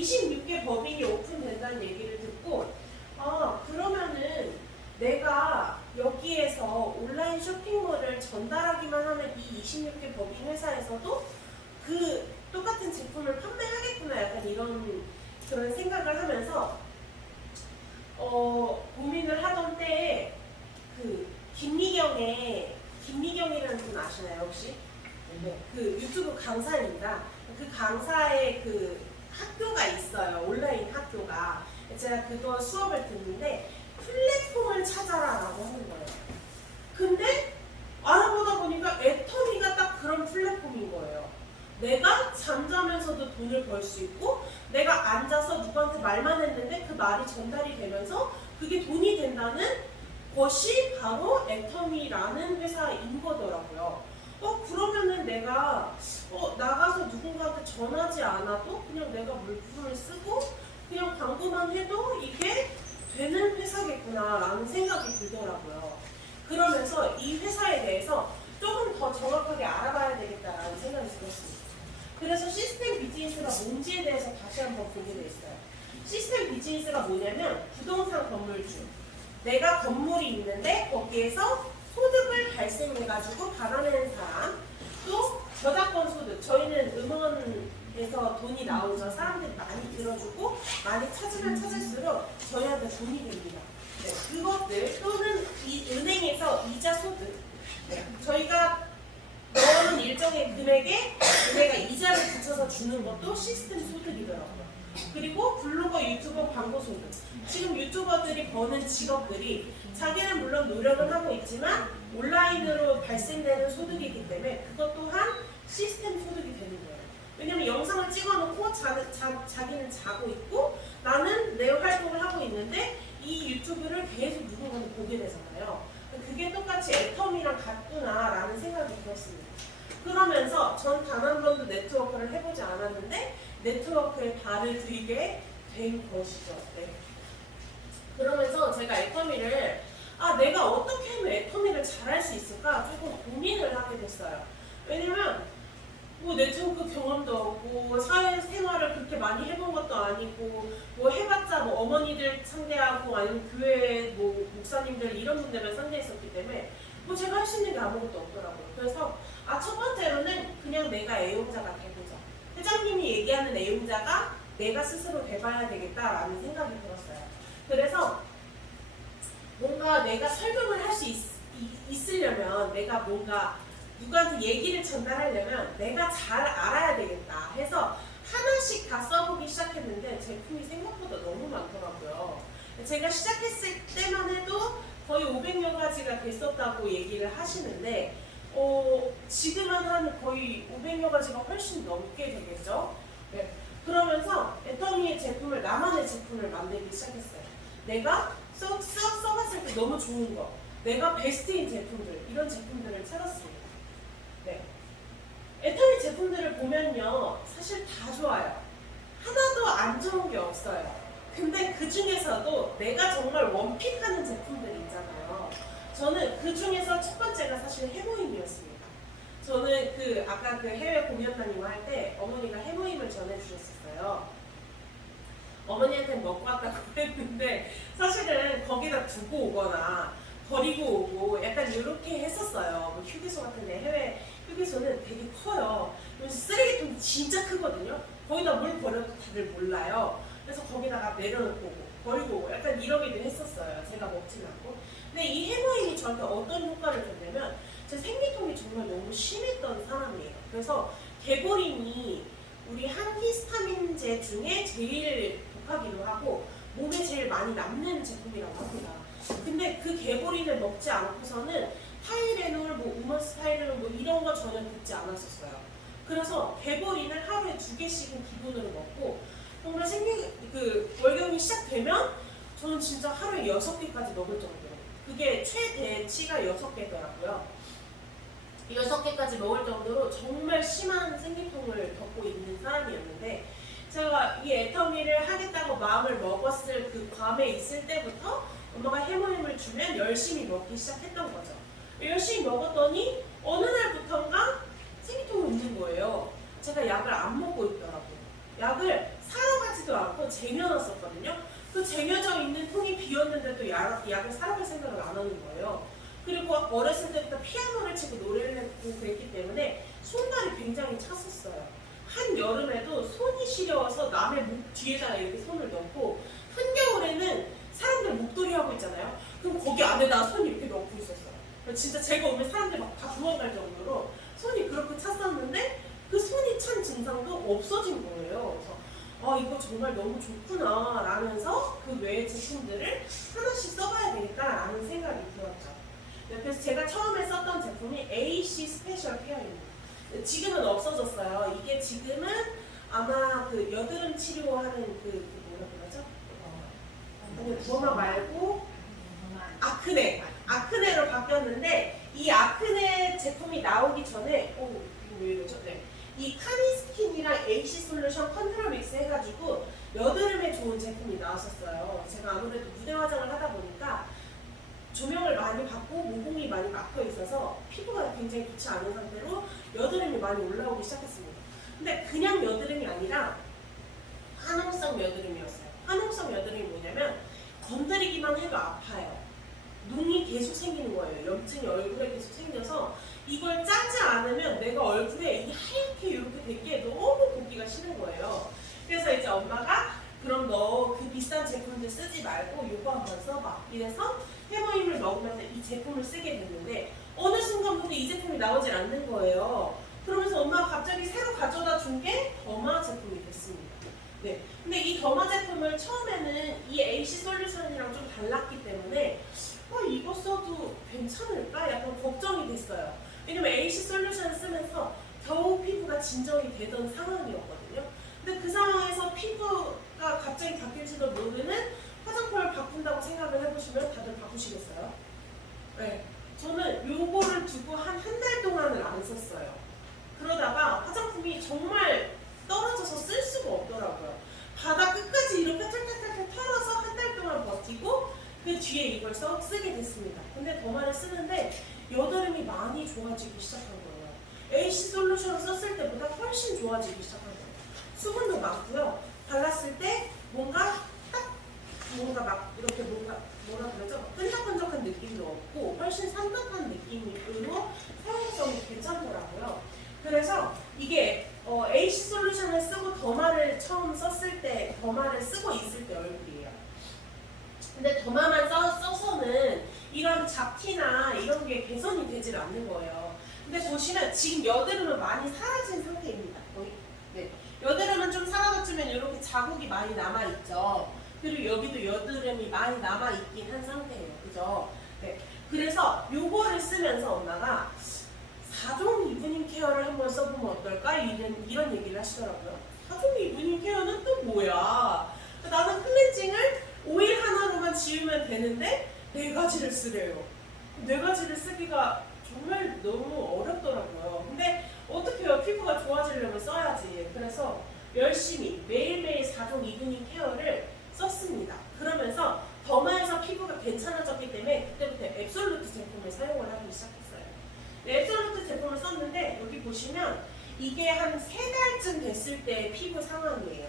26개 법인이 오픈된다는 얘기를 듣고 그러면은 내가 여기에서 온라인 쇼핑몰을 전달하기만 하면 이 26개 법인 회사에서도 그 똑같은 제품을 판매하겠구나, 약간 이런 그런 생각을 하면서 고민을 하던 때에 그 김미경이라는 분 아시나요 혹시? 네. 그 유튜브 강사입니다. 그 강사의 그 학교가 있어요. 온라인 학교가. 제가 그거 수업을 듣는데 플랫폼을 찾아라라고 하는 거예요. 근데 알아보다 보니까 애터미가 딱 그런 플랫폼인 거예요. 내가 잠자면서도 돈을 벌 수 있고 내가 앉아서 누구한테 말만 했는데 그 말이 전달이 되면서 그게 돈이 된다는 것이 바로 애터미라는 회사인 거더라고요. 그러면은 내가 나가서 누군가한테 전하지 않아도 그냥 내가 물품을 쓰고 그냥 광고만 해도 이게 되는 회사겠구나 라는 생각이 들더라고요. 그러면서 이 회사에 대해서 조금 더 정확하게 알아봐야 되겠다라는 생각이 들었습니다. 그래서 시스템 비즈니스가 뭔지에 대해서 다시 한번 보기로 했어요. 시스템 비즈니스가 뭐냐면 부동산 건물주. 내가 건물이 있는데 거기에서 소득을 발생해가지고 받아내는 사람. 또 저작권 소득. 저희는 음원에서 돈이 나오죠. 사람들이 많이 들어주고 많이 찾으면 찾을수록 저희한테 돈이 됩니다. 네, 그것들 또는 이 은행에서 이자 소득. 네, 저희가 넣어놓은 일정의 금액에 은행가 이자를 붙여서 주는 것도 시스템 소득이더라고요. 그리고 블로거, 유튜버, 광고 소득. 지금 유튜버들이 버는 직업들이 자기는 물론 노력을 하고 있지만 온라인으로 발생되는 소득이기 때문에 그것 또한 시스템 소득이 되는 거예요. 왜냐면 영상을 찍어놓고 자기는 자고 있고 나는 내 활동을 하고 있는데 이 유튜브를 계속 누군가는 보게 되잖아요. 그게 똑같이 애터미랑 같구나라는 생각이 들었습니다. 그러면서 전 단 한 번도 네트워크를 해보지 않았는데 네트워크에 발을 들이게 된 것이죠. 네. 그러면서 제가 애터미를 내가 어떻게 하면 애터미를 잘할 수 있을까 조금 고민을 하게 됐어요. 왜냐면 뭐 네트워크 경험도 없고 사회생활을 그렇게 많이 해본 것도 아니고 뭐 해봤자 뭐 어머니들 상대하고 아니면 교회 뭐 목사님들 이런 분들만 상대했었기 때문에 뭐 제가 할 수 있는 게 아무것도 없더라고요. 그래서 첫 번째로는 그냥 내가 애용자가 돼보자. 회장님이 얘기하는 애용자가 내가 스스로 돼봐야 되겠다라는 생각이 들었어요. 그래서 뭔가 내가 설명을 할 수 있으려면 내가 뭔가 누구한테 얘기를 전달하려면 내가 잘 알아야 되겠다 해서 하나씩 다 써보기 시작했는데 제품이 생각보다 너무 많더라고요. 제가 시작했을 때만 해도 거의 500여 가지가 됐었다고 얘기를 하시는데 지금은 한 거의 500여 가지가 훨씬 넘게 되겠죠. 네. 그러면서 애터미의 제품을 나만의 제품을 만들기 시작했어요. 내가 써봤을 때 너무 좋은 거, 내가 베스트인 제품들, 이런 제품들을 찾았습니다. 네. 애터미 제품들을 보면요, 사실 다 좋아요. 하나도 안 좋은 게 없어요. 근데 그 중에서도 내가 정말 원픽하는 제품들이 있잖아요. 저는 그 중에서 첫 번째가 사실 해모임이었습니다. 저는 아까 해외 공연 다니고 할 때 어머니가 해모임을 전해주셨었어요. 어머니한테 먹고 왔다고 했는데 사실은 거기다 두고 오거나 버리고 오고 약간 이렇게 했었어요. 뭐 휴게소 같은 데 해외 휴게소는 되게 커요. 그래서 쓰레기통이 진짜 크거든요. 거기다 뭘 버려도 다들 몰라요. 그래서 거기다가 내려놓고 오고 버리고 오고 약간 이러기도 했었어요. 제가 먹진 않고. 근데 이 해모임이 저한테 어떤 효과를 줬냐면 제 생리통이 정말 너무 심했던 사람이에요. 그래서 개보린이 우리 항히스타민제 중에 제일 독하기도 하고 몸에 제일 많이 남는 제품이라고 합니다. 근데 그 개보린을 먹지 않고서는 타이레놀, 우먼스타이레놀 이런 거 전혀 듣지 않았었어요. 그래서 개보린을 하루에 2개씩은 기본으로 먹고 정말 월경이 시작되면 저는 진짜 하루에 6개까지 먹을 정도로 그게 최대치가 6개더라고요. 6개까지 먹을 정도로 정말 심한 생리통을 겪고 있는 사람이었는데 제가 이 애터미를 하겠다고 마음을 먹었을 그 밤에 있을 때부터 엄마가 해모임을 주면 열심히 먹기 시작했던 거죠. 열심히 먹었더니 어느 날부터인가 생리통이 없는 거예요. 제가 약을 안 먹고 있더라고요. 약을 사러 가지도 좋지도 않고 쟁여놨었거든요. 그 쟁여져 있는 통이 비었는데도 약을 사러 갈 생각을 안 하는 거예요. 그리고 어렸을 때부터 피아노를 치고 노래를 했고 그랬기 때문에 손발이 굉장히 찼었어요. 한 여름에도 손이 시려워서 남의 목 뒤에다가 이렇게 손을 넣고, 한겨울에는 사람들 목도리 하고 있잖아요. 그럼 거기 안에다가 손 이렇게 넣고 있었어요. 진짜 제가 오면 사람들 막 다 도망갈 정도로 손이 그렇게 찼었는데 그 손이 찬 증상도 없어진 거예요. 그래서 이거 정말 너무 좋구나 라면서 그 외의 제품들을 하나씩 써봐야 되겠다라는 생각이 들었죠. 그래서 제가 처음에 썼던 제품이 AC 스페셜 케어입니다. 지금은 없어졌어요. 이게 지금은 아마 그 여드름 치료하는 그 뭐라 그러죠? 아니 도마 말고 아크네로 바뀌었는데, 이 아크네 제품이 나오기 전에 이거 왜 이러죠? 네. 이 카니스킨이랑 AC 솔루션 컨트롤 믹스 해가지고 여드름에 좋은 제품이 나왔었어요. 제가 아무래도 무대 화장을 하다 보니까 조명을 많이 받고 모공이 많이 막혀 있어서 피부가 굉장히 좋지 않은 상태로 여드름이 많이 올라오기 시작했습니다. 근데 그냥 여드름이 아니라 화농성 여드름이었어요. 화농성 여드름이 뭐냐면 건드리기만 해도 아파요. 눈이 계속 생기는 거예요. 염증이 얼굴에 계속 생겨서 이걸 짜지 않으면 내가 얼굴에 이 하얗게 이렇게 된 게 너무 보기가 싫은 거예요. 그래서 이제 엄마가 그럼 너 그 비싼 제품들 쓰지 말고 이거 한번 써봐. 이래서 해모임을 먹으면서 이 제품을 쓰게 됐는데 어느 순간부터 이 제품이 나오질 않는 거예요. 그러면서 엄마가 갑자기 새로 가져다 준 게 더마 제품이 됐습니다. 네. 근데 이 더마 제품을 처음에는 이 AC 솔루션이랑 좀 달랐기 때문에 이거 써도 괜찮을까? 약간 걱정이 됐어요. 왜냐면 AC 솔루션을 쓰면서 겨우 피부가 진정이 되던 상황이었거든요. 근데 그 상황에서 피부가 갑자기 바뀔지도 모르는 화장품을 바꾼다고 생각을 해보시면 다들 바꾸시겠어요? 네. 저는 요거를 두고 한 달 동안을 안 썼어요. 그러다가 화장품이 정말 떨어져서 쓸 수가 없더라고요. 바닥 끝까지 이렇게 탈탈탈탈 털어서 한 달 동안 버티고 그 뒤에 이걸 쓰게 됐습니다. 근데 더마를 쓰는데 여드름이 많이 좋아지기 시작한 거예요. AC 솔루션을 썼을 때보다 훨씬 좋아지기 시작한 거예요. 수분도 많고요. 발랐을 때 뭔가 막 이렇게 뭐라 그러죠? 끈적끈적한 느낌도 없고 훨씬 산뜻한 느낌으로 사용성이 괜찮더라고요. 그래서 이게 AC 솔루션을 쓰고 더마를 처음 썼을 때, 더마를 쓰고 있을 때 얼굴이에요. 근데 더마만 써서는 이런 잡티나 이런 게 개선이 되질 않는 거예요. 근데 보시면 지금 여드름은 많이 사라진 상태입니다. 거의. 네. 여드름은 좀 사라졌지만 이렇게 자국이 많이 남아있죠. 그리고 여기도 여드름이 많이 남아있긴 한 상태예요. 그죠? 네. 그래서 요거를 쓰면서 엄마가 4종 이브닝 케어를 한번 써보면 어떨까? 이런 얘기를 하시더라고요. 4종 이브닝 케어는 또 뭐야? 나는 클렌징을 오일 하나로만 지우면 되는데 4가지를 쓰래요. 4가지를 쓰기가 정말 너무 어렵더라고요. 근데 어떻게 해요? 피부가 좋아지려면 써야지. 그래서 열심히 매일매일 4종 이브닝 케어를 썼습니다. 그러면서 더마에서 피부가 괜찮아졌기 때문에 그때부터 앱솔루트 제품을 사용을 하기 시작했어요. 네, 앱솔루트 제품을 썼는데 여기 보시면 이게 한 3달쯤 됐을 때 피부 상황이에요.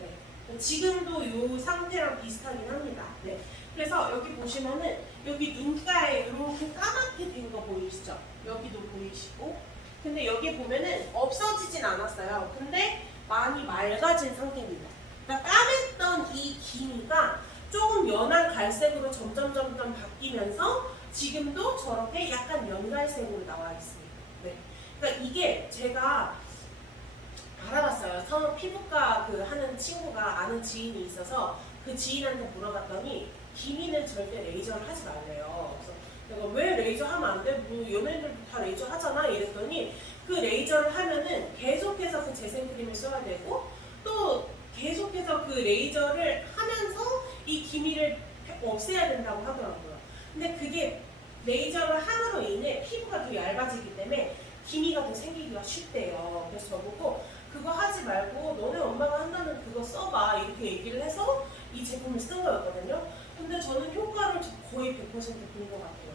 네. 지금도 이 상태랑 비슷하긴 합니다. 네. 그래서 여기 보시면은 여기 눈가에 이렇게 까맣게 된 거 보이시죠? 여기도 보이시고. 근데 여기 보면은 없어지진 않았어요. 근데 많이 맑아진 상태입니다. 그러니까 까맸던 이 기미가 조금 연한 갈색으로 점점 바뀌면서 지금도 저렇게 약간 연갈색으로 나와 있습니다. 네. 그러니까 이게 제가 알아봤어요. 성형 피부과 하는 친구가 아는 지인이 있어서 그 지인한테 물어봤더니 기미는 절대 레이저를 하지 말래요. 그래서 내가 왜 레이저 하면 안 돼? 뭐 연예인들도 다 레이저 하잖아. 이랬더니 그 레이저를 하면은 계속해서 그 재생크림을 써야 되고 또 계속해서 그 레이저를 하면서 이 기미를 없애야 된다고 하더라고요. 근데 그게 레이저를 함으로 인해 피부가 더 얇아지기 때문에 기미가 더 생기기가 쉽대요. 그래서 저보고 그거 하지 말고 너네 엄마가 한다면 그거 써봐 이렇게 얘기를 해서 이 제품을 쓴 거였거든요. 근데 저는 효과를 거의 100% 본 것 같아요.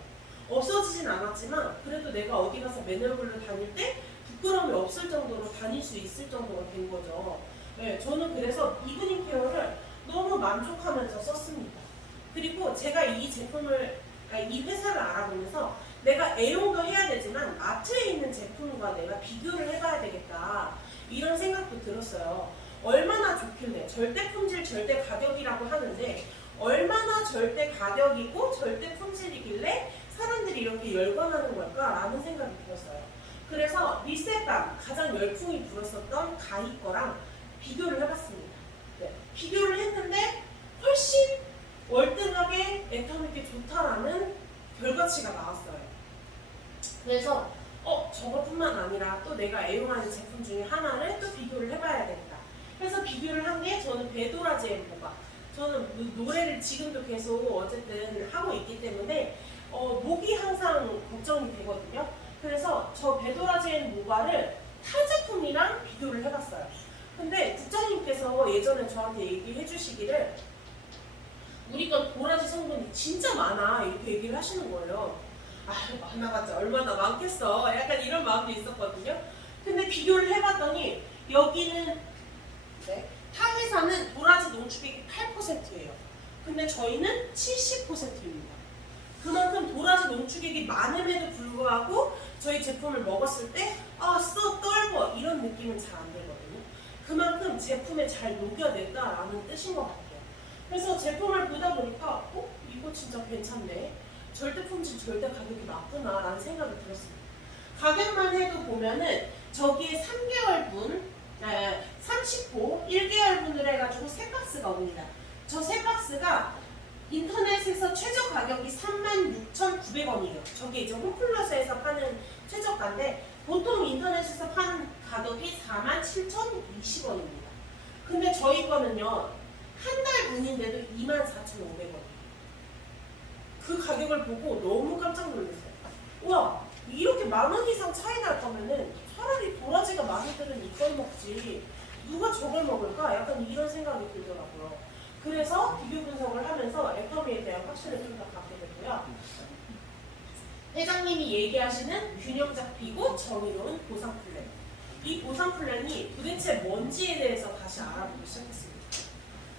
없어지진 않았지만 그래도 내가 어디 가서 맨얼굴로 다닐 때 부끄러움이 없을 정도로 다닐 수 있을 정도가 된 거죠. 네, 저는 그래서 이브닝 케어를 제가 이 제품을, 이 회사를 알아보면서 내가 애용도 해야 되지만 마트에 있는 제품과 내가 비교를 해봐야 되겠다. 이런 생각도 들었어요. 얼마나 좋길래 절대 품질 절대 가격이라고 하는데 얼마나 절대 가격이고 절대 품질이길래 사람들이 이렇게 열광하는 걸까라는 생각이 들었어요. 그래서 리셋밤 가장 열풍이 불었었던 가히 거랑 비교를 해봤습니다. 네, 비교를 했는데 훨씬 월등하게 애터미게 좋다라는 결과치가 나왔어요. 그래서 저것뿐만 아니라 또 내가 애용하는 제품 중에 하나를 또 비교를 해봐야 되겠다. 그래서 비교를 한 게 저는 베도라제의 모가. 저는 노래를 지금도 계속 어쨌든 하고 있기 때문에 목이 항상 걱정이 되거든요. 그래서 저 베도라제의 모가를 타 제품이랑 비교를 해봤어요. 근데 국장님께서 예전에 저한테 얘기해 주시기를 우리 건 도라지 성분이 진짜 많아 이렇게 얘기를 하시는 거예요. 많아봤자 얼마나 많겠어. 약간 이런 마음도 있었거든요. 근데 비교를 해봤더니 여기는 타 회사는 도라지 농축액이 8%예요. 근데 저희는 70%입니다. 그만큼 도라지 농축액이 많음에도 불구하고 저희 제품을 먹었을 때 써 떨고 이런 느낌은 잘 안 들거든요. 그만큼 제품에 잘 녹여냈다라는 뜻인 것 같아요. 그래서 제품을 보다 보니까 이거 진짜 괜찮네. 절대 품질 절대 가격이 낮구나 라는 생각이 들었습니다. 가격만 해도 보면은 저기에 3개월분 30호 1개월분으로 해가지고 3박스가 옵니다. 저 3박스가 인터넷에서 최저 가격이 36,900원이에요. 저게 이제 홈플러스에서 파는 최저가인데 보통 인터넷에서 파는 가격이 47,020원입니다. 근데 저희 거는요 한 달 분인데도 24,500원. 그 가격을 보고 너무 깜짝 놀랐어요. 우와, 이렇게 10,000원 이상 차이 날 거면은 차라리 도라지가 많이 들은 이걸 먹지 누가 저걸 먹을까? 약간 이런 생각이 들더라고요. 그래서 비교 분석을 하면서 애터미에 대한 확신을 좀 더 갖게 되고요. 회장님이 얘기하시는 균형 잡히고 정의로운 보상 플랜. 이 보상 플랜이 도대체 뭔지에 대해서 다시 알아보기 시작했습니다.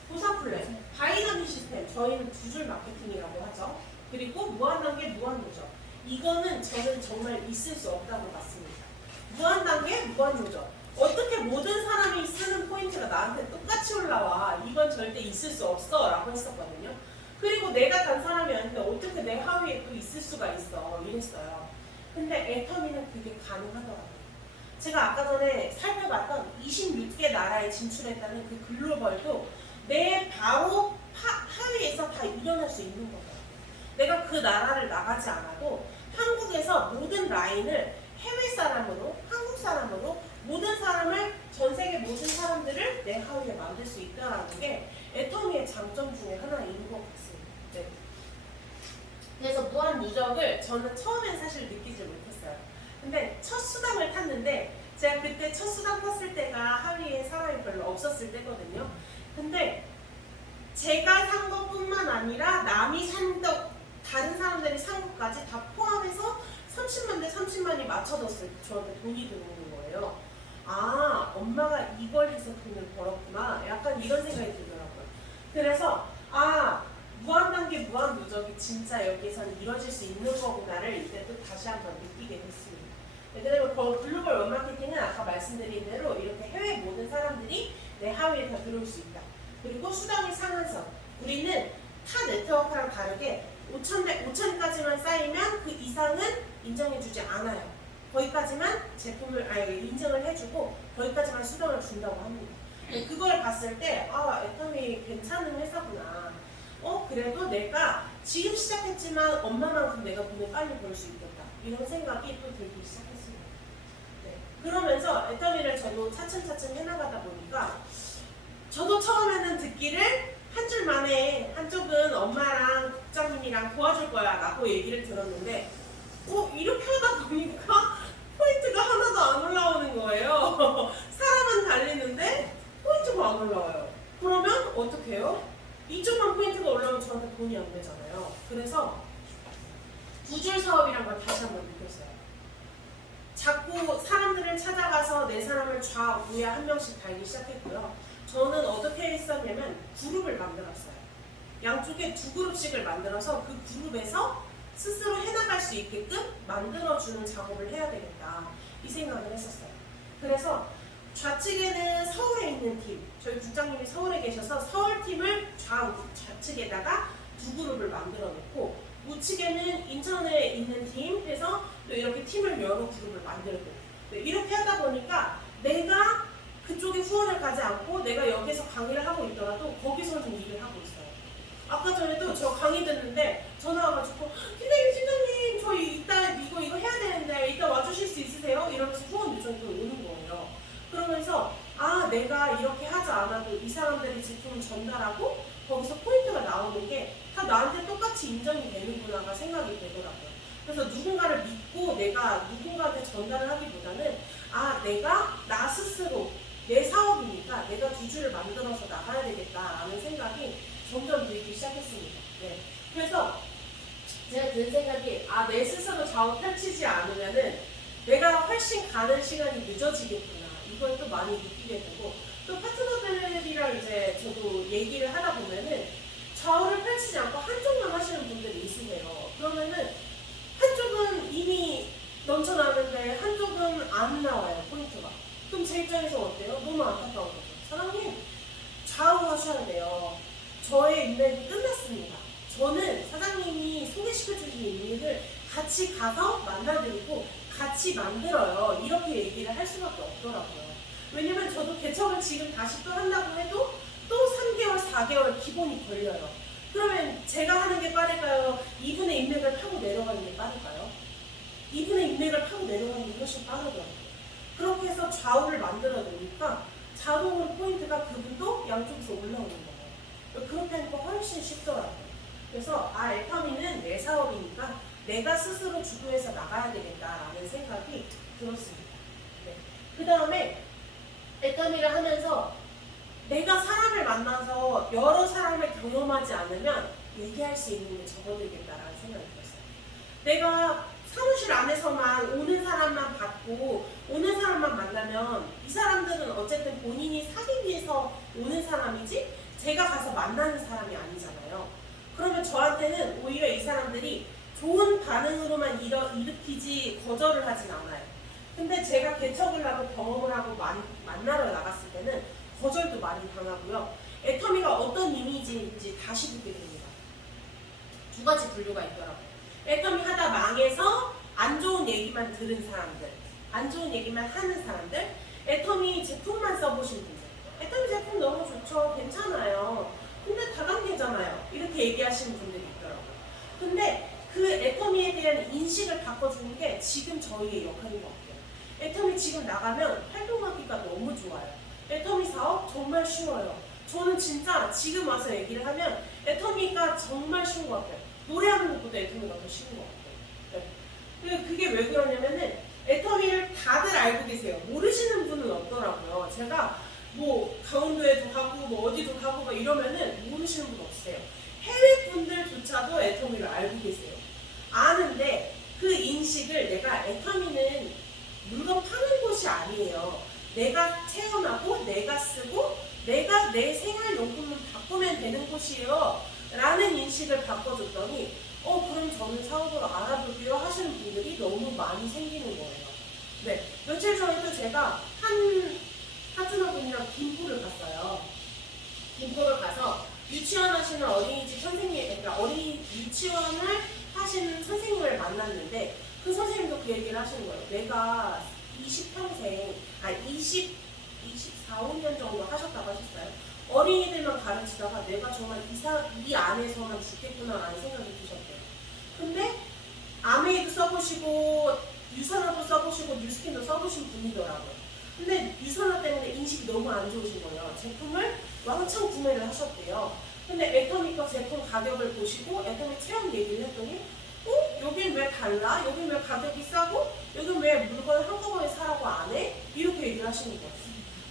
보상 플랜, 다이나믹 시스템, 저희는 두 줄 마케팅이라고 하죠. 그리고 무한단계, 무한도전. 이거는 저는 정말 있을 수 없다고 봤습니다. 무한단계, 무한도전. 어떻게 모든 사람이 쓰는 포인트가 나한테 똑같이 올라와. 이건 절대 있을 수 없어 라고 했었거든요. 그리고 내가 단 사람이었는데 어떻게 내 하위에 또 있을 수가 있어 이랬어요. 근데 애터미는 그게 가능하더라고요. 제가 아까 전에 살펴봤던 26개 나라에 진출했다는 그 글로벌도 내 바로 하위에서 다 일어날 수 있는 거예요. 내가 그 나라를 나가지 않아도 한국에서 모든 라인을 해외 사람으로, 한국 사람으로 모든 사람을, 전 세계 모든 사람들을 내 하위에 만들 수 있다는 게 애터미의 장점 중에 하나인 것 같습니다. 네. 그래서 무한 누적을 저는 처음엔 사실 느끼지 못했어요. 근데 첫 수당을 탔는데 제가 그때 첫 수당 탔을 때가 하위에 사람이 별로 없었을 때거든요. 근데 제가 산 것뿐만 아니라 남이 산 것, 다른 사람들이 산 것까지 다 포함해서 30만 대 30만이 맞춰졌을 때 저한테 돈이 들어오는 거예요. 엄마가 이걸 해서 돈을 벌었구나. 약간 이런 생각이 들더라고요. 그래서 무한단계 무한누적이 진짜 여기에서는 이루어질 수 있는 거구나를 이때 또 다시 한번 느끼게 됐습니다. 왜냐면 글로벌 원마케팅은 아까 말씀드린 대로 이렇게 해외 모든 사람들이 내 하위에 다 들어올 수 있다. 그리고 수당의 상한선. 우리는 타 네트워크랑 다르게 5,000까지만 쌓이면 그 이상은 인정해주지 않아요. 거기까지만 제품을 인증을 해주고 거기까지만 수당을 준다고 합니다. 그걸 봤을 때 애터미 괜찮은 회사구나. 그래도 내가 지금 시작했지만 엄마만큼 내가 돈을 빨리 벌 수 있겠다. 이런 생각이 또 들기 시작했습니다. 네. 그러면서 애터미를 저도 차츰차츰 해나가다 보니까 저도 처음에는 듣기를 한 줄 만에 한쪽은 엄마랑 국장님이랑 도와줄 거야 라고 얘기를 들었는데 이렇게 하다 보니까 포인트가 하나도 안 올라오는 거예요. 사람은 달리는데 포인트가 안 올라와요. 그러면 어떻게 해요? 이쪽만 포인트가 올라오면 저한테 돈이 안 되잖아요. 그래서 두 줄 사업이란 걸 다시 한번 느꼈어요. 자꾸 사람들을 찾아가서 내 사람을 좌우에 한 명씩 달기 시작했고요. 저는 어떻게 했었냐면 그룹을 만들었어요. 양쪽에 두 그룹씩을 만들어서 그 그룹에서 스스로 해나갈 수 있게끔 만들어주는 작업을 해야 되겠다 이 생각을 했었어요. 그래서 좌측에는 서울에 있는 팀, 저희 국장님이 서울에 계셔서 서울팀을 좌측에다가 두 그룹을 만들어 놓고 우측에는 인천에 있는 팀 해서 또 이렇게 팀을 여러 그룹을 만들고 이렇게 하다 보니까 내가 그쪽에 후원을 가지 않고 내가 여기서 강의를 하고 있더라도 거기서는 일을 하고 있어요. 아까 전에도 저 강의 듣는데 전화 와가지고 팀장님 저희 이따 이거 해야 되는데 이따 와주실 수 있으세요? 이러면서 후원 요청이 오는 거예요. 그러면서 아 내가 이렇게 하지 않아도 이 사람들이 제품을 전달하고 거기서 포인트가 나오는 게 다 나한테 똑같이 인정이 되는구나가 생각이 되더라고요. 그래서 누군가를 믿고 내가 누군가한테 전달을 하기보다는 아 내가 나 스스로 내 사업이니까 내가 두 줄을 만들어서 나가야 되겠다라는 생각이 점점 들기 시작했습니다. 네. 그래서 제가 든 생각이 아 내 스스로 작업 펼치지 않으면은 내가 훨씬 가는 시간이 늦어지겠구나 이걸 또 많이 느끼게 되고 또 파트너들이랑 이제 저도 얘기를 하다 보면은 좌우를 펼치지 않고 한쪽만 하시는 분들이 있으세요. 그러면은 한쪽은 이미 넘쳐나는데 한쪽은 안 나와요 포인트가. 그럼 제 입장에서 어때요? 너무 안타까운 거죠. 사장님 좌우 하셔야 돼요. 저의 인맥이 끝났습니다. 저는 사장님이 소개시켜주신 인맥을 같이 가서 만나드리고 같이 만들어요. 이렇게 얘기를 할 수밖에 없더라고요. 왜냐면 저도 개척을 지금 다시 또 한다고 해도 또 3개월, 4개월 기본이 걸려요. 그러면 제가 하는 게 빠를까요? 이분의 인맥을 파고 내려가는 게 빠를까요? 이분의 인맥을 파고 내려가는 게 훨씬 빠르더라고요. 그렇게 해서 좌우를 만들어 놓으니까 자동으로 포인트가 그분도 양쪽에서 올라오는 거예요. 그렇게 하니까 훨씬 쉽더라고요. 그래서 아 애터미는 내 사업이니까 내가 스스로 주도해서 나가야 되겠다라는 생각이 들었습니다. 네. 그 다음에 애터미를 하면서 내가 사람을 만나서 여러 사람을 경험하지 않으면 얘기할 수 있는 게 접어들겠다라는 생각이 들었어요. 내가 사무실 안에서만 오는 사람만 받고 오는 사람만 만나면 이 사람들은 어쨌든 본인이 사기 위해서 오는 사람이지 제가 가서 만나는 사람이 아니잖아요. 그러면 저한테는 오히려 이 사람들이 좋은 반응으로만 일으키지 거절을 하진 않아요. 근데 제가 개척을 하고 경험을 하고 만나러 나갔을 때는 거절도 많이 당하고요. 애터미가 어떤 이미지인지 다시 보게 됩니다. 두 가지 분류가 있더라고요. 애터미 하다 망해서 안 좋은 얘기만 들은 사람들, 안 좋은 얘기만 하는 사람들, 애터미 제품만 써보신 분들. 애터미 제품 너무 좋죠. 괜찮아요. 근데 다단계잖아요. 이렇게 얘기하시는 분들이 있더라고요. 근데 그 애터미에 대한 인식을 바꿔주는 게 지금 저희의 역할인 것 같아요. 애터미 지금 나가면 활동하기가 너무 좋아요. 애터미 사업 정말 쉬워요. 저는 진짜 지금 와서 얘기를 하면 애터미가 정말 쉬운 것 같아요. 노래하는 것보다 애터미가 더 쉬운 것 같아요. 네. 그게 왜 그러냐면은 애터미를 다들 알고 계세요. 모르시는 분은 없더라고요. 제가 뭐 강원도에도 가고 뭐 어디도 가고 막 이러면은 모르시는 분 없으세요. 해외 분들조차도 애터미를 알고 계세요. 아는데 그 인식을 내가 애터미는 물건 파는 곳이 아니에요. 내가 체험하고 내가 쓰고 내가 내 생활용품을 바꾸면 되는 곳이에요 라는 인식을 바꿔줬더니 그럼 저는 사업으로 알아볼게요 하시는 분들이 너무 많이 생기는 거예요. 네, 며칠 전에도 제가 한 파트너분이랑 김포를 갔어요. 김포를 가서 유치원 하시는 어린이집 선생님, 그러니까 유치원을 하시는 선생님을 만났는데 그 선생님도 그 얘기를 하시는 거예요. 내가 24, 5년 정도 하셨다고 하셨어요. 어린이들만 가르치다가 내가 정말 이 안에서만 죽겠구나라는 생각이 드셨대요. 근데 아메이도 써보시고 유산화도 써보시고 뉴스킨도 써보신 분이더라고요. 근데 유산화 때문에 인식이 너무 안 좋으신 거예요. 제품을 왕창 구매를 하셨대요. 근데 애터미 거 제품 가격을 보시고 애터미 체험 얘기를 했더니 여긴 왜 달라? 여긴 왜 가격이 싸고? 여긴 왜 물건을 한꺼번에 사라고 안 해? 이렇게 얘기를 하시는 거예요.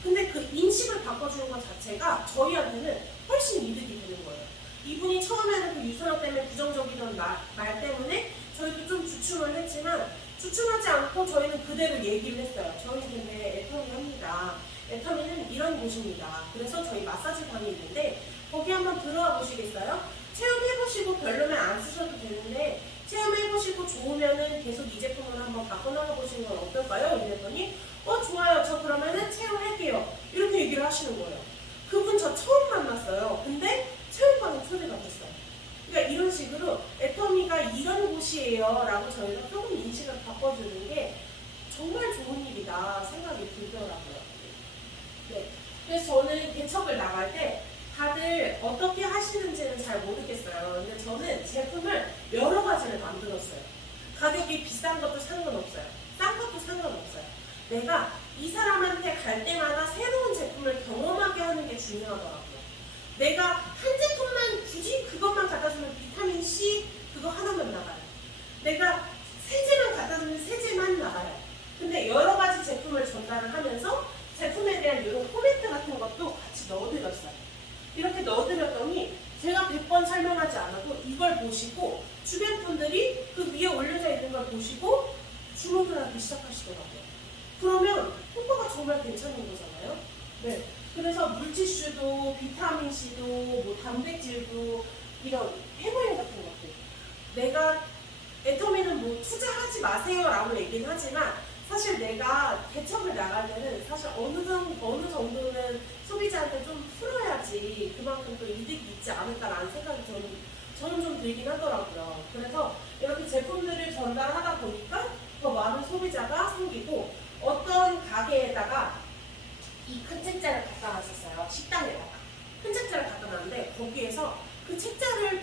근데 그 인식을 바꿔주는 것 자체가 저희한테는 훨씬 이득이 되는 거예요. 이분이 처음에는 그 유산화 때문에 부정적이던 말 때문에 저희도 좀 주춤을 했지만 주춤하지 않고 저희는 그대로 얘기를 했어요. 저희는 근데 애터미 합니다. 애터미는 이런 곳입니다. 그래서 저희 마사지 방이 있는데 거기 한번 들어와 보시겠어요? 체험해보시고 별로면 안 쓰셔도 되는데 체험해보시고 좋으면은 계속 이 제품을 한번 바꿔나가보시는 건 어떨까요? 이랬더니 좋아요. 저 그러면은 체험할게요. 이렇게 얘기를 하시는 거예요. 그분 저 처음 만났어요. 근데 체험방에 초대가 됐어요. 그러니까 이런 식으로 애터미가 이런 곳이에요 라고 저희가 조금 인식을 바꿔주는 게 정말 좋은 일이다 생각이 들더라고요. 네. 그래서 저는 개척을 나갈 때 다들 어떻게 하시는지는 잘 모르겠어요. 근데 저는 제품을 여러 가지를 만들었어요. 가격이 비싼 것도 상관없어요. 싼 것도 상관없어요. 내가 이 사람한테 갈 때마다 새로운 제품을 경험하게 하는 게 중요하더라고요. 내가 한 제품만 굳이 그것만 갖다 주면 비타민 C 그거 하나만 나가요. 내가 세제만 갖다 주면 세제만 나가요. 근데 여러 가지 제품을 전달을 하면서 제품에 대한 이런 코멘트 같은 것도 같이 넣어드렸어요. 이렇게 넣어드렸더니 제가 100번 설명하지 않아도 이걸 보시고 주변 분들이 그 위에 올려져 있는 걸 보시고 주문을 하기 시작하시더라고요. 그러면 효과가 정말 괜찮은 거잖아요. 네. 그래서 물티슈도 비타민C도 뭐 단백질도 이런 해모임 같은 것들 내가 애터미는 뭐 투자하지 마세요 라고 얘기는 하지만 사실 내가 개척을 나갈 때는 사실 어느 정도는 소비자한테 좀 풀어야지 그만큼 또 이득이 있지 않을까라는 생각이 저는 좀 들긴 하더라고요. 그래서 이렇게 제품들을 전달하다 보니까 더 많은 소비자가 생기고 어떤 가게에다가 이 큰 책자를 갖다 놨었어요. 식당에다가 큰 책자를 갖다 놨는데 거기에서 그 책자를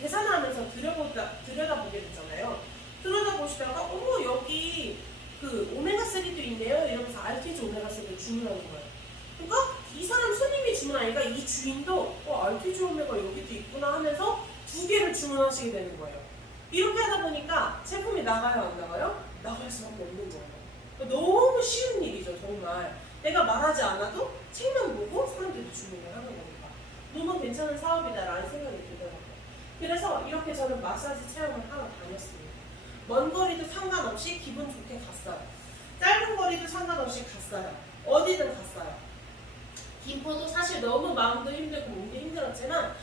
계산하면서 들여다보게 됐잖아요. 들여다보시다가 어머 여기 그 오메가3도 있네요. 이러면서 알티지 오메가3를 주문하는 거예요. 그러니까 이 사람 손님이 주문하니까 이 주인도 알티지 오메가 여기도 있구나 하면서 2개를 주문하시게 되는 거예요. 이렇게 하다 보니까 제품이 나가요 안 나가요? 나갈 수밖에 없는 거예요. 너무 쉬운 일이죠 정말. 내가 말하지 않아도 책만 보고 사람들이 주문을 하는 거니까 너무 괜찮은 사업이다라는 생각이 들더라고요. 그래서 이렇게 저는 마사지 체험을 하러 다녔습니다. 먼 거리도 상관없이 기분 좋게 갔어요. 짧은 거리도 상관없이 갔어요. 어디든 갔어요. 김포도 사실 너무 마음도 힘들고 몸도 힘들었지만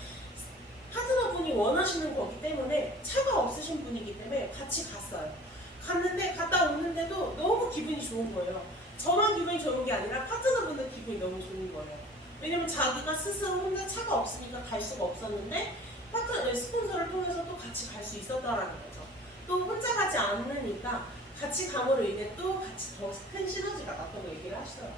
파트너분이 원하시는 거기 때문에 차가 없으신 분이기 때문에 같이 갔어요. 갔는데 갔다 오는데도 너무 기분이 좋은 거예요. 저만 기분이 좋은 게 아니라 파트너분도 기분이 너무 좋은 거예요. 왜냐면 자기가 스스로 혼자 차가 없으니까 갈 수가 없었는데 스폰서를 통해서 또 같이 갈 수 있었다라는 거죠. 또 혼자 가지 않으니까 같이 감으로 인해 또 같이 더 큰 시너지가 났다고 얘기를 하시더라고요.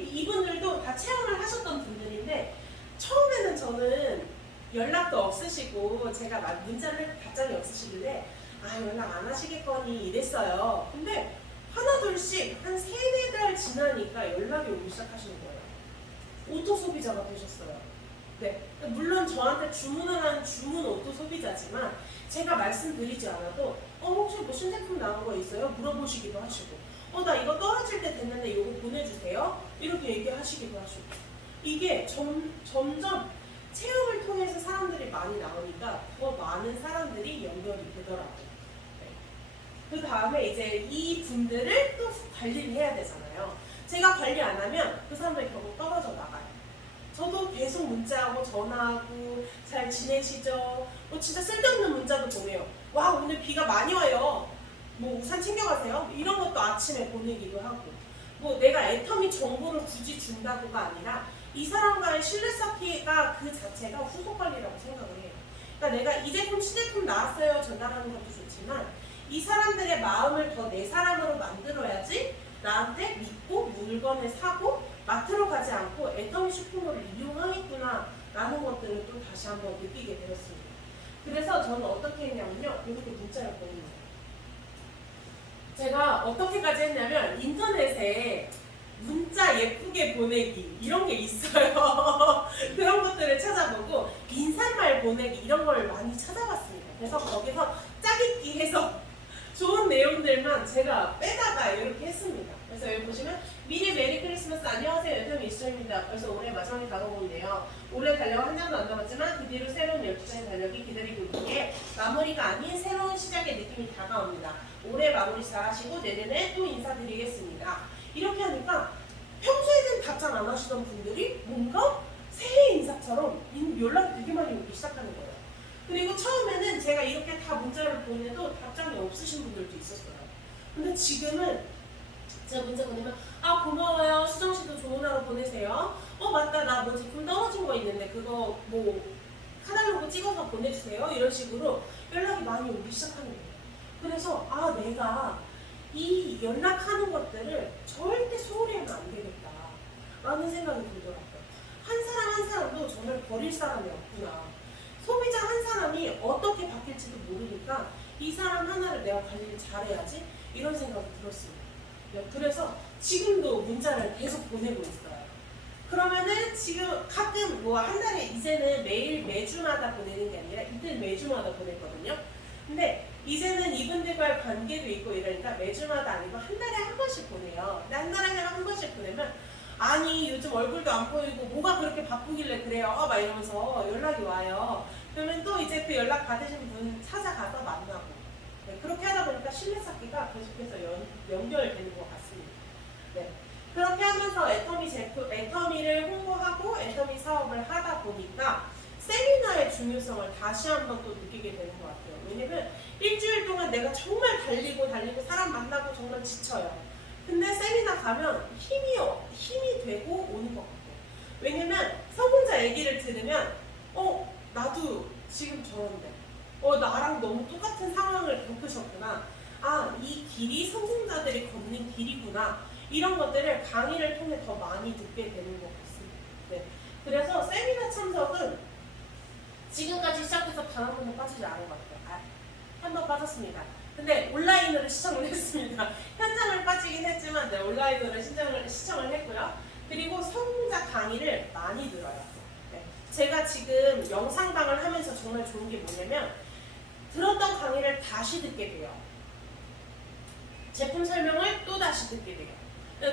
이분들도 다 체험을 하셨던 분들인데 처음에는 저는 연락도 없으시고 제가 문자를 답장이 없으시길래 연락 안 하시겠거니 이랬어요. 근데 하나 둘씩 한 3-4달 지나니까 연락이 오기 시작하시는 거예요. 오토 소비자가 되셨어요. 네, 물론 저한테 주문을 한 주문 오토 소비자지만 제가 말씀드리지 않아도 혹시 뭐 신제품 나온 거 있어요? 물어보시기도 하시고 나 이거 떨어질 때 됐는데 이거 보내주세요. 이렇게 얘기하시기도 하시고 이게 점점 체험을 통해서 사람들이 많이 나오니까 더 많은 사람들이 연결이 되더라고요. 그 다음에 이제 이 분들을 또 관리를 해야 되잖아요. 제가 관리 안 하면 그 사람들이 결국 떨어져 나가요. 저도 계속 문자하고 전화하고 잘 지내시죠? 진짜 쓸데없는 문자도 보내요. 와 오늘 비가 많이 와요. 뭐 우산 챙겨가세요? 이런 것도 아침에 보내기도 하고 뭐 내가 애터미 정보를 굳이 준다고가 아니라 이 사람과의 신뢰 쌓기가 그 자체가 후속 관리라고 생각을 해요. 그러니까 내가 이 제품 신제품 나왔어요 전달하는 것도 좋지만 이 사람들의 마음을 더 내 사람으로 만들어야지 나한테 믿고 물건을 사고 마트로 가지 않고 애터미 쇼핑몰을 이용하겠구나 라는 것들을 또 다시 한번 느끼게 되었습니다. 그래서 저는 어떻게 했냐면요. 이렇게 문자를 보냅니다. 제가 어떻게까지 했냐면 인터넷에 문자 예쁘게 보내기 이런 게 있어요. 그런 것들을 찾아보고 인사말 보내기 이런 걸 많이 찾아봤습니다. 그래서 거기서 짜깁기 해서 좋은 내용들만 제가 빼다가 이렇게 했습니다. 그래서 여기 보시면 미리 메리 크리스마스 안녕하세요. 애터미 이수정입니다. 벌써 올해 마지막에 다가오고 있네요. 올해 달력 한 장도 안 남았지만 그 뒤로 새로운 12장의 달력이 기다리고 있기에 마무리가 아닌 새로운 시작의 느낌이 다가옵니다. 올해 마무리 잘하시고 내년에 또 인사드리겠습니다. 이렇게 하니까 평소에는 답장 안 하시던 분들이 뭔가 새해 인사처럼 연락이 되게 많이 오기 시작하는 거예요. 이렇게 다 문자를 보내도 답장이 없으신 분들도 있었어요. 근데 지금은 제가 문자 보내면 아 고마워요. 수정씨도 좋은 하루 보내세요. 맞다 나 뭐 제품 떨어진 거 있는데 그거 뭐 카탈로그 찍어서 보내주세요. 이런 식으로 연락이 많이 오기 시작하는 거예요. 그래서 아 내가 이 연락하는 것들을 절대 소홀히 하면 안 되겠다 라는 생각이 들더라고요. 한 사람 한 사람도 정말 버릴 사람이 없구나. 소비자 한 사람이 어떻게 바뀔지도 모르니까 이 사람 하나를 내가 관리를 잘해야지 이런 생각이 들었습니다. 네, 그래서 지금도 문자를 계속 보내고 있어요. 그러면은 지금 가끔 뭐 한 달에 이제는 매주마다 보내는 게 아니라 이때는 매주마다 보냈거든요. 근데 이제는 이분들과의 관계도 있고 이러니까 매주마다 아니고 한 달에 한 번씩 보내요. 근데 한 달에 한 번씩 보내면 아니 요즘 얼굴도 안 보이고 뭐가 그렇게 바쁘길래 그래요 막 이러면서 연락이 와요. 그러면 또 이제 그 연락 받으신 분 찾아가서 만나고 네, 그렇게 하다 보니까 신뢰 쌓기가 계속해서 연결되는 것 같습니다. 네. 그렇게 하면서 애터미를 홍보하고 애터미 사업을 하다 보니까 세미나의 중요성을 다시 한번 또 느끼게 되는 것 같아요. 왜냐면 일주일 동안 내가 정말 달리고 사람 만나고 정말 지쳐요. 근데 세미나 가면 힘이 되고 오는 것 같아요. 왜냐면 성공자 얘기를 들으면 나도 지금 저런데 나랑 너무 똑같은 상황을 겪으셨구나. 아, 이 길이 성공자들이 걷는 길이구나. 이런 것들을 강의를 통해 더 많이 듣게 되는 것 같습니다. 네. 그래서 세미나 참석은 지금까지 시작해서 단 한 번도 빠지지 않은 것 같아요. 한 번 빠졌습니다. 근데 온라인으로 시청을 했습니다. 현장을 빠지긴 했지만 네, 온라인으로 시청을 했고요. 그리고 성공자 강의를 많이 들어요. 네. 제가 지금 영상방을 하면서 정말 좋은 게 뭐냐면 들었던 강의를 다시 듣게 돼요. 제품 설명을 또 다시 듣게 돼요.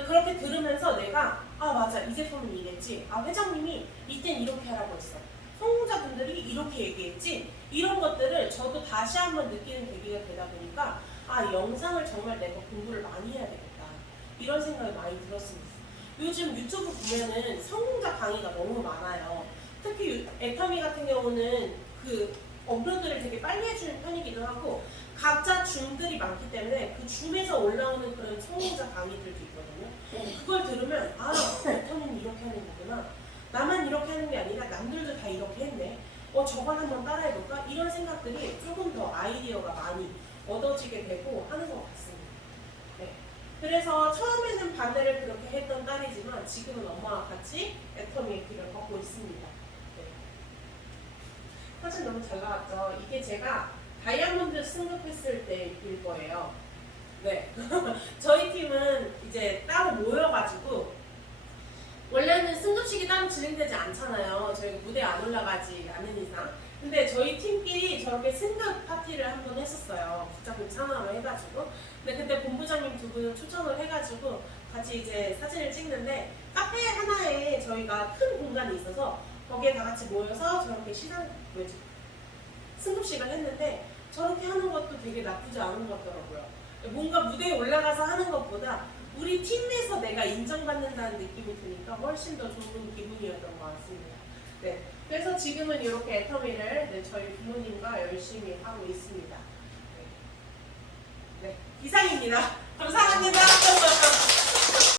그렇게 들으면서 내가 아 맞아 이 제품은 이랬지. 아 회장님이 이땐 이렇게 하라고 했어. 성공자분들이 이렇게 얘기했지. 이런 것들을 저도 다시 한번 느끼는 계기가 되다 보니까 아 영상을 정말 내가 공부를 많이 해야 되겠다. 이런 생각이 많이 들었습니다. 요즘 유튜브 보면은 성공자 강의가 너무 많아요. 특히 애터미 같은 경우는 그 업로드를 되게 빨리 해주는 편이기도 하고 각자 줌들이 많기 때문에 그 줌에서 올라오는 그런 성공자 강의들도 있거든요. 그걸 들으면 아 애터미는 이렇게 하는 거구나. 나만 이렇게 하는 게 아니라 남들도 다 이렇게 했네. 저걸 한번 따라해볼까? 이런 생각들이 조금 더 아이디어가 많이 얻어지게 되고 하는 것 같습니다. 네. 그래서 처음에는 반대를 그렇게 했던 딸이지만 지금은 엄마와 같이 애터미의 길을 걷고 있습니다. 네. 사진 너무 잘 나왔죠? 이게 제가 다이아몬드 승급했을 때일 거예요. 네. 저희 팀은 이제 따로 모여가지고 원래는 승급식이 따로 진행되지 않잖아요. 저희가 무대에 안 올라가지 않는 이상. 근데 저희 팀끼리 저렇게 승급 파티를 한번 했었어요. 붙잡고 참여를 해가지고. 근데 그때 본부장님 두 분을 초청을 해가지고 같이 이제 사진을 찍는데 카페 하나에 저희가 큰 공간이 있어서 거기에 다 같이 모여서 저렇게 승급식을 했는데 저렇게 하는 것도 되게 나쁘지 않은 것 같더라고요. 뭔가 무대에 올라가서 하는 것보다 우리 팀 내에서 내가 인정받는다는 느낌이 드니까 훨씬 더 좋은 기분이었던 것 같습니다. 네, 그래서 지금은 이렇게 애터미를 저희 부모님과 열심히 하고 있습니다. 네, 이상입니다. 감사합니다.